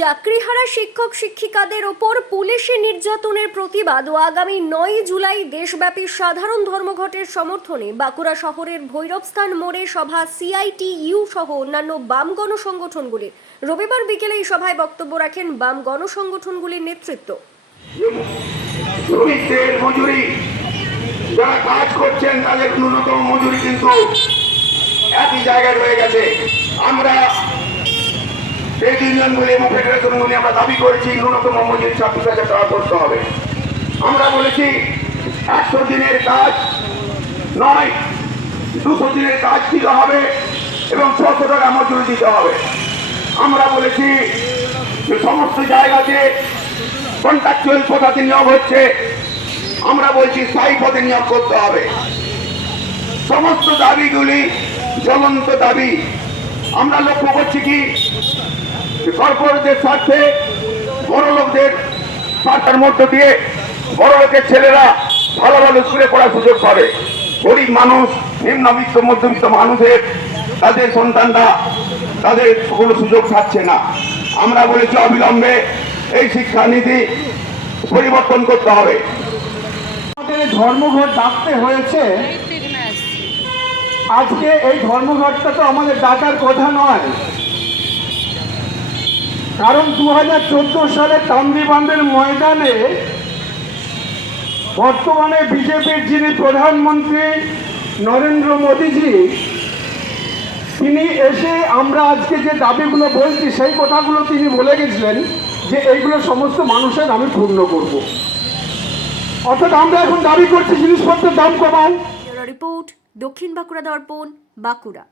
চাকরিহারা শিক্ষক শিক্ষিকাদের ওপর পুলিশি নির্যাতনের প্রতিবাদ ও আগামী নয় জুলাই দেশব্যাপী সাধারণ ধর্মঘটের সমর্থনে বাঁকুড়া শহরের ভৈরবস্থান মোড়ে সভা সিআইটিইউ সহ অন্যান্য বাম গণসংগঠনগুলির। রবিবার বিকেলে এই সভায় বক্তব্য রাখেন বাম গণসংগঠনগুলির নেতৃত্ব। আমরা ট্রেড ইউনিয়নগুলি এবং ফেডারেশনগুলি আমরা দাবি করেছি, ন্যূনতম মজুরি ছাব্বিশ হাজার টাকা করতে হবে। আমরা বলেছি, একশো দিনের কাজ নয়, দুশো দিনের কাজ দিতে হবে এবং ছশো টাকা মজুরি দিতে হবে। আমরা বলেছি, যে সমস্ত জায়গাতে কন্ট্রাকচুয়াল পদ্ধতি নিয়োগ হচ্ছে, আমরা বলছি স্থায়ী পদে নিয়োগ করতে হবে। সমস্ত দাবিগুলি জ্বলন্ত দাবি। আমরা লক্ষ্য করছি কি? কর্পোরেটের স্বার্থে বড় লোকদের স্বার্থের মধ্য দিয়ে বড় লোকের ছেলেরা ভালো ভালো স্কুলে পড়ার সুযোগ পাবে। গরিব মানুষ নিম্নবিত্ত মধ্যবিত্ত মানুষের, তাদের সন্তানরা তাদের কোনো সুযোগ পাচ্ছে না। আমরা বলেছি অবিলম্বে এই শিক্ষানীতি পরিবর্তন করতে হবে। আমাদের ধর্মঘট ডাকতে হয়েছে। আজকে এই ধর্মঘটটা তো আমাদের ডাকার কথা নয়। কারণ দু হাজার চোদ্দ সালে তান্দিবান্ধের ময়দানে বর্তমানে বিজেপির যিনি প্রধানমন্ত্রী নরেন্দ্র মোদীজি, তিনি এসে আমরা আজকে যে দাবিগুলো বলছি, সেই কথাগুলো তিনি বলে গেছিলেন যে এইগুলো সমস্ত মানুষের আমি পূর্ণ করব। অর্থাৎ আমরা এখন দাবি করছি, জিনিসপত্রের দাম কমাও। রিপোর্ট। দক্ষিণ বাঁকুড়া দর্পণ বাঁকুড়া।